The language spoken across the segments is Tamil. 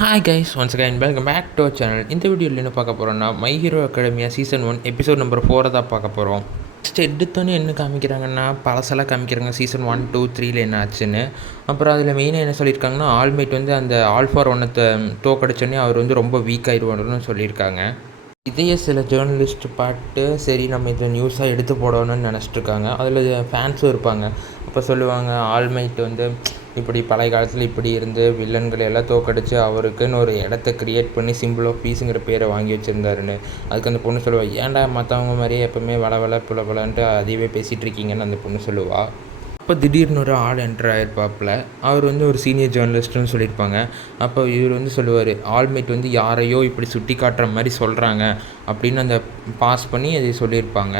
Hi guys, once again welcome back to our channel. இந்த வீடியோவில் என்ன பார்க்க போகிறோம்னா, My Hero Academia season 1 episode number 4 தான் பார்க்க போகிறோம். ஃபஸ்ட்டு எடுத்தோன்னே என்ன காமிக்கிறாங்கன்னா, பழசெல்லாம் காமிக்கிறாங்க சீசன் 1, 2, 3ல என்ன ஆச்சுன்னு. அப்புறம் அதில் மெயினாக என்ன சொல்லியிருக்காங்கன்னா, ஆல்மைட் வந்து அந்த ஆல் ஃபார் ஒன்னத்தை தோக்கடிச்சோன்னே அவர் வந்து ரொம்ப வீக் ஆகிடுவாருன்னு சொல்லியிருக்காங்க. இதையே சில ஜேர்னலிஸ்ட் பார்த்து சரி நம்ம இதை நியூஸாக எடுத்து போடணும்னு நினச்சிட்ருக்காங்க. அதில் ஃபேன்ஸும் இருப்பாங்க. அப்போ சொல்லுவாங்க, ஆல்மைட் வந்து இப்படி பழைய காலத்தில் இப்படி இருந்து வில்லன்களை எல்லாம் தோக்கடிச்சு அவருக்குன்னு ஒரு இடத்த க்ரியேட் பண்ணி சிம்பிள் ஆஃப் பீஸுங்கிற பேரை வாங்கி வச்சுருந்தாருன்னு. அதுக்கு அந்த பொண்ணு சொல்லுவாள், ஏன்டா மற்றவங்க மாதிரியே எப்போவுமே வள புலன்ட்டு அதையவே பேசிகிட்டு இருக்கீங்கன்னு அந்த பொண்ணு சொல்லுவாள். அப்போ திடீர்னு ஒரு ஆள் என்ட்ரு ஆகிருப்பாப்பில். அவர் வந்து ஒரு சீனியர் ஜேர்னலிஸ்ட்டுன்னு சொல்லியிருப்பாங்க. அப்போ இவர் வந்து சொல்லுவார், ஆல்மைட் வந்து யாரையோ இப்படி சுட்டி காட்டுற மாதிரி சொல்கிறாங்க அப்படின்னு அந்த பாஸ் பண்ணி அதை சொல்லியிருப்பாங்க.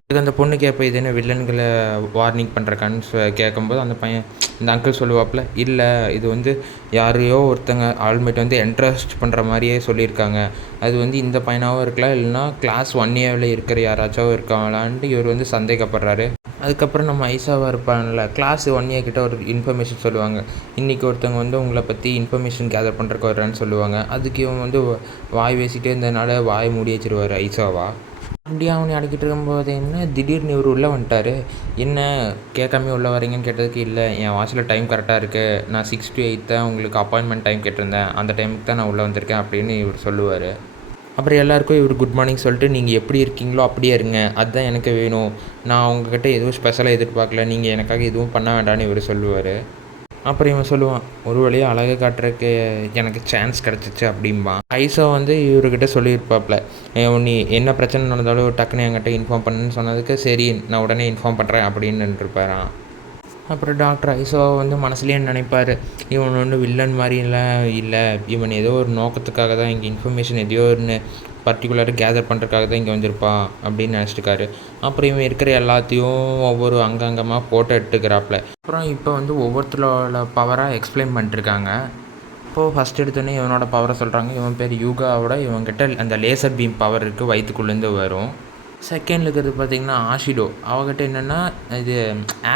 அதுக்கு அந்த பொண்ணு கேட்ப இது என்ன வில்லன்களை வார்னிங் பண்ணுறக்கான்னு கேட்கும்போது அந்த பையன் இந்த அங்கிள் சொல்லுவாப்பில், இல்லை இது வந்து யாரையோ ஒருத்தங்க ஆல்மைட் வந்து இன்ட்ரெஸ்ட் பண்ணுற மாதிரியே சொல்லியிருக்காங்க. அது வந்து இந்த பையனாகவும் இருக்கலாம், இல்லைனா கிளாஸ் 1Aவில் இருக்கிற யாராச்சும் இருக்காங்களான்ட்டு இவர் வந்து சந்தேகப்படுறாரு. அதுக்கப்புறம் நம்ம ஐசாவாக இருப்பாங்கல்ல, கிளாஸ் 1A கிட்ட ஒரு இன்ஃபர்மேஷன் சொல்லுவாங்க. இன்றைக்கி ஒருத்தவங்க வந்து உங்களை பற்றி இன்ஃபர்மேஷன் கேதர் பண்ணுறக்கு வர்றான்னு சொல்லுவாங்க. அதுக்கு இவன் வந்து வாய் பேசிகிட்டே இருந்ததுனால வாய் மூடி வச்சிருவார் ஐசாவா. அப்படியே அவனை அடக்கிட்டு இருக்கும்போது என்ன திடீர்னு இவர் உள்ளே வந்துட்டார். என்ன கேட்காமே உள்ளே வரீங்கன்னு கேட்டதுக்கு, இல்லை என் வாட்சில் டைம் கரெக்டாக இருக்குது, நான் 6 to 8 தான் உங்களுக்கு அப்பாயின்மெண்ட் டைம் கேட்டிருந்தேன், அந்த டைமுக்கு தான் நான் உள்ளே வந்திருக்கேன் அப்படின்னு இவர் சொல்லுவார். அப்புறம் எல்லாேருக்கும் இவர் குட் மார்னிங் சொல்லிட்டு, நீங்கள் எப்படி இருக்கீங்களோ அப்படியே இருங்க, அதுதான் எனக்கு வேணும், நான் உங்ககிட்ட எதுவும் ஸ்பெஷலாக எதிர்பார்க்கல, நீங்கள் எனக்காக எதுவும் பண்ண வேண்டாம்னு இவர் சொல்லுவார். அப்புறம் இவன் சொல்லுவான், ஒரு வழியாக அழகை காட்டுறதுக்கு எனக்கு சான்ஸ் கிடச்சிச்சு அப்படிம்பான். ஐசா வந்து இவர்கிட்ட சொல்லியிருப்பாப்புல, நீ என்ன பிரச்சனை நடந்தாலும் டக்குன்னு என்கிட்ட இன்ஃபார்ம் பண்ணுன்னு சொன்னதுக்கு, சரி நான் உடனே இன்ஃபார்ம் பண்ணுறேன் அப்படின்னு இருப்பாரான். அப்புறம் டாக்டர் ஐசோவை வந்து மனசுலேயே நினைப்பார், இவன் ஒன்று வில்லன் மாதிரிலாம் இல்லை, இவன் ஏதோ ஒரு நோக்கத்துக்காக தான் இங்கே இன்ஃபர்மேஷன் எதையோ ஒன்று பர்டிகுலராக கேதர் பண்ணுறதுக்காக தான் இங்கே வந்திருப்பான் அப்படின்னு நினச்சிட்டுருக்காரு. அப்புறம் இவன் இருக்கிற எல்லாத்தையும் ஒவ்வொரு அங்கங்கமாக ஃபோட்டோ எடுத்துக்கிறாப்புல. அப்புறம் இப்போ வந்து ஒவ்வொருத்தரோட பவராக எக்ஸ்பிளைன் பண்ணிட்டுருக்காங்க. இப்போது ஃபஸ்ட் எடுத்தோடனே இவனோட பவரை சொல்கிறாங்க. இவன் பேர் யூகாவோட, இவன்கிட்ட அந்த லேசர் பீம் பவர் இருக்குது, வயிற்றுக்குள்ளேருந்து வரும். செகண்டில் இருக்கிறது பார்த்திங்கன்னா ஆஷிடோ, அவகிட்ட என்னென்னா இது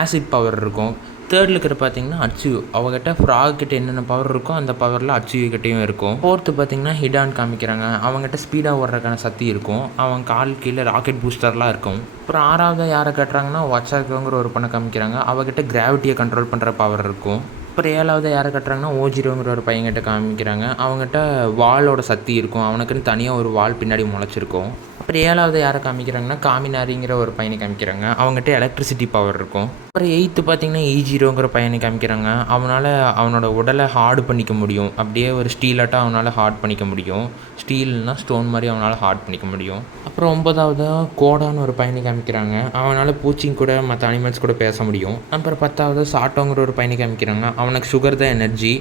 ஆசிட் பவர் இருக்கும். தேர்டில் இருக்கிற பார்த்திங்கன்னா அச்சு, அவகிட்ட ஃப்ராக் கிட்ட என்னென்ன பவர் இருக்கோ அந்த பவரில் அச்சு கிட்டேயும் இருக்கும். ஃபோர்த்து பார்த்திங்கன்னா ஹிடான் காமிக்கிறாங்க, அவங்ககிட்ட ஸ்பீடாக ஓடுறதுக்கான சக்தி இருக்கும், அவன் கால் கீழே ராக்கெட் பூஸ்டர்லாம் இருக்கும். அப்புறம் ஆறாவது யாரை கட்டுறாங்கன்னா வச்சாக்கோங்கிற ஒரு பொண்ணை காமிக்கிறாங்க, அவகிட்ட கிராவிட்டியை கண்ட்ரோல் பண்ணுற பவர் இருக்கும். அப்புறம் ஏழாவது யாரை கட்டுறாங்கன்னா ஓஜிரோங்கிற ஒரு பையன்கிட்ட காமிக்கிறாங்க, அவங்ககிட்ட வாளோட சக்தி இருக்கும், அவனுக்குன்னு தனியாக ஒரு வால் பின்னாடி முளைச்சிருக்கும். அப்புறம் ஏழாவது யாரை காமிக்கிறாங்கன்னா காமினாரிங்கிற ஒரு பையனை காமிக்கிறாங்க, அவங்ககிட்ட எலக்ட்ரிசிட்டி பவர் இருக்கும். அப்புறம் எயித்து பார்த்திங்கன்னா ஈஜிரோங்கிற பையனை காமிக்கிறாங்க, அவனால் அவனோட உடலை ஹார்டு பண்ணிக்க முடியும், அப்படியே ஒரு ஸ்டீலாட்டாக அவனால் ஹார்ட் பண்ணிக்க முடியும், ஸ்டீல்னால் ஸ்டோன் மாதிரி அவனால் ஹார்ட் பண்ணிக்க முடியும். அப்புறம் ஒன்பதாவது கோடான்னு ஒரு பையனை காமிக்கிறாங்க, அவனால் பூச்சிங்க கூட மற்ற அனிமல்ஸ் கூட பேச முடியும். அப்புறம் பத்தாவது சாட்டோங்கிற ஒரு பையனை காமிக்கிறாங்க, அவனுக்கு சுகர் தான் எனர்ஜி.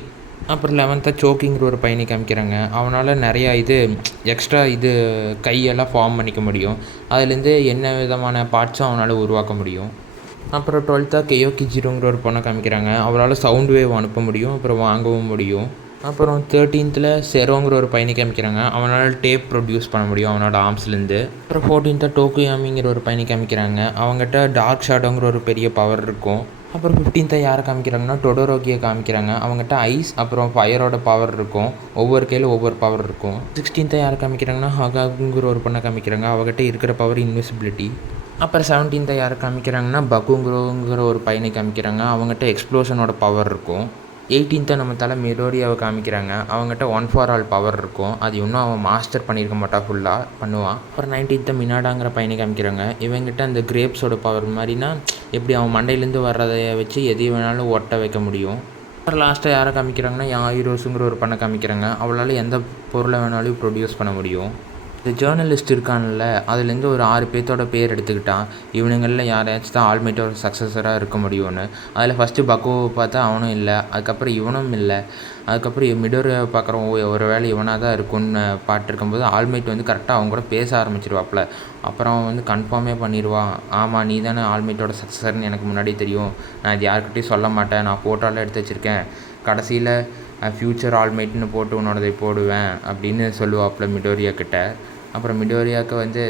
அப்புறம் 11th சோக்கிங்கிற ஒரு பையனை காமிக்கிறாங்க, அவனால் நிறையா எக்ஸ்ட்ரா கையெல்லாம் ஃபார்ம் பண்ணிக்க முடியும், அதுலேருந்து என்ன விதமான பார்ட்ஸும் அவனால் உருவாக்க முடியும். அப்புறம் 12th கெயோகிஜிரோங்கிற ஒரு பொண்ணை காமிக்கிறாங்க, அவரால் சவுண்ட் வேவ் அனுப்ப முடியும், அப்புறம் வாங்கவும் முடியும். அப்புறம் 13th செரோங்கிற ஒரு பையனை காமிக்கிறாங்க, அவனால் டேப் ப்ரொடியூஸ் பண்ண முடியும் அவனோட ஆர்ம்ஸ்லேருந்து. அப்புறம் 14th டோக்குயாமிங்கிற ஒரு பையனை காமிக்கிறாங்க, அவங்ககிட்ட டார்க் ஷேடோங்கிற ஒரு பெரிய பவர் இருக்கும். அப்புறம் 15th யாரை காமிக்கிறாங்கன்னா டொடோரோக்கியை காமிக்கிறாங்க, அவங்ககிட்ட ஐஸ் அப்புறம் ஃபயரோட பவர் இருக்கும், ஒவ்வொரு கையில் ஒவ்வொரு பவர் இருக்கும். 16th யாரை காமிக்கிறாங்கன்னா ஹகாங்குங்கிற ஒரு பொண்ணை காமிக்கிறாங்க, அவங்ககிட்ட இருக்கிற பவர் இன்விசிபிலிட்டி. அப்புறம் 17th யாரை காமிக்கிறாங்கன்னா பகுங்குரோங்கிற ஒரு பையனை காமிக்கிறாங்க, அவங்ககிட்ட எக்ஸ்ப்ளோஷனோட பவர் இருக்கும். 18th நம்ம தலை மெடோரியாவை காமிக்கிறாங்க, அவங்ககிட்ட 1 for all பவர் இருக்கும், அது இன்னும் அவன் மாஸ்டர் பண்ணியிருக்க மாட்டான், ஃபுல்லாக பண்ணுவான். அப்புறம் 19th மினாடாங்கிற பையனை காமிக்கிறாங்க, இவங்ககிட்ட அந்த கிரேப்ஸோட பவர் மாதிரினா எப்படி அவன் மண்டையிலேருந்து வர்றதை வச்சு எதையும் வேணாலும் ஒட்ட வைக்க முடியும். அப்புறம் லாஸ்ட்டாக யாரை காமிக்கிறாங்கன்னா யாயிரோஸுங்கிற ஒரு பண்ணை காமிக்கிறாங்க, அவளால் எந்த பொருளை வேணாலும் ப்ரொடியூஸ் பண்ண முடியும். இந்த ஜேர்னலிஸ்ட் இருக்கான்ல, அதுலேருந்து ஒரு 6 பேர்த்தோட பேர் எடுத்துக்கிட்டான், இவனுங்களில் யாரையாச்சும் தான் ஆல்மைட்டோட சக்ஸஸராக இருக்க முடியும்னு. அதில் ஃபஸ்ட்டு பக்கோவை பார்த்தா அவனும் இல்லை, அதுக்கப்புறம் இவனும் இல்லை, அதுக்கப்புறம் மிடோரியாவை பார்க்குறோம், ஒரு வேளை இவனாக தான் இருக்கும்னு பாட்டிருக்கும்போது ஆல்மைட் வந்து கரெக்டாக அவங்க கூட பேச ஆரம்பிச்சிருவாப்புல. அப்புறம் அவன் வந்து கன்ஃபார்மே பண்ணிடுவான், ஆமாம் நீ தானே ஆல்மைட்டோட சக்ஸஸர்னு எனக்கு முன்னாடி தெரியும், நான் இது யாருக்கிட்டையும் சொல்ல மாட்டேன், நான் ஃபோட்டோலாம் எடுத்து வச்சுருக்கேன், கடைசியில் ஃப்யூச்சர் ஆல்மைட்னு போட்டு உன்னோடதை போடுவேன் அப்படின்னு சொல்லுவாப்புல மிடோரியா கிட்ட. அப்புறம் மிடோரியாவுக்கு வந்து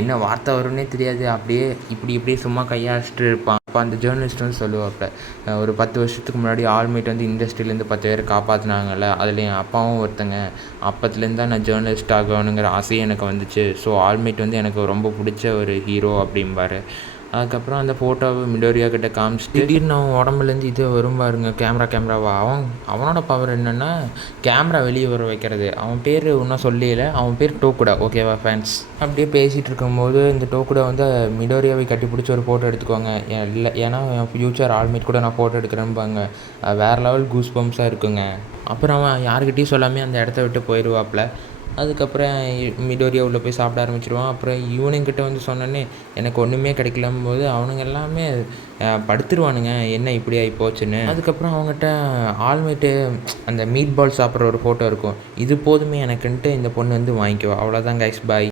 என்ன வார்த்தை வரும்னே தெரியாது, அப்படியே இப்படி சும்மா கையாடிச்சிட்டு இருப்பான். அப்போ அந்த ஜேர்னலிஸ்ட் வந்து சொல்லுவாப்புல, ஒரு 10 வருஷத்துக்கு முன்னாடி ஆல்மைட் வந்து இண்டஸ்ட்ரியிலேருந்து 10 பேரை காப்பாற்றினாங்கல்ல, அதில் என் அப்பாவும் ஒருத்தங்க. அப்பத்துலேருந்து தான் நான் ஜேர்னலிஸ்ட் ஆகணுங்கிற ஆசையும் எனக்கு வந்துச்சு. ஸோ ஆல்மைட் வந்து எனக்கு ரொம்ப பிடிச்ச ஒரு ஹீரோ அப்படிம்பாரு. அதுக்கப்புறம் அந்த ஃபோட்டோவை மிடோரியா கிட்ட காமிச்சிட்டு திடீர்னு அவன் உடம்புலேருந்து இது வரும் பாருங்க, கேமராவா. அவனோட பவர் என்னென்னா கேமரா வெளியே வர வைக்கிறது. அவன் பேர் இன்னும் சொல்லல, அவன் பேர் டோக்குடா. ஓகேவா ஃபேன்ஸ்? அப்படியே பேசிகிட்டு இருக்கும்போது இந்த டோக்குடா வந்து மிடோரியாவை கட்டி பிடிச்சி ஒரு ஃபோட்டோ எடுத்துக்கோங்க, இல்லை ஏன்னா என் ஃப்யூச்சர் ஆல்மேட் கூட நான் ஃபோட்டோ எடுக்கிறேன்பாங்க. வேறு லெவல் கூஸ் பம்ப்ஸாக இருக்குங்க. அப்புறம் அவன் யாருக்கிட்டையும் சொல்லாமல் அந்த இடத்த விட்டு போயிடுவாப்புல. அதுக்கப்புறம் மிடோரியா உள்ளே போய் சாப்பிட ஆரம்பிச்சிடுவான். அப்புறம் இவனுங்கிட்ட வந்து சொன்னோன்னே எனக்கு ஒன்றுமே கிடைக்கலும் போது அவனுங்க எல்லாமே படுத்துருவானுங்க, என்ன இப்படி ஆகி போச்சுன்னு. அதுக்கப்புறம் அவங்ககிட்ட ஆல்மேட்டு அந்த மீட் பால் சாப்பிட்ற ஒரு ஃபோட்டோ இருக்கும். இது போதுமே எனக்குன்ட்டு இந்த பொண்ணு வந்து வாங்கிக்குவா. அவ்வளோதான் கைஸ், பாய்.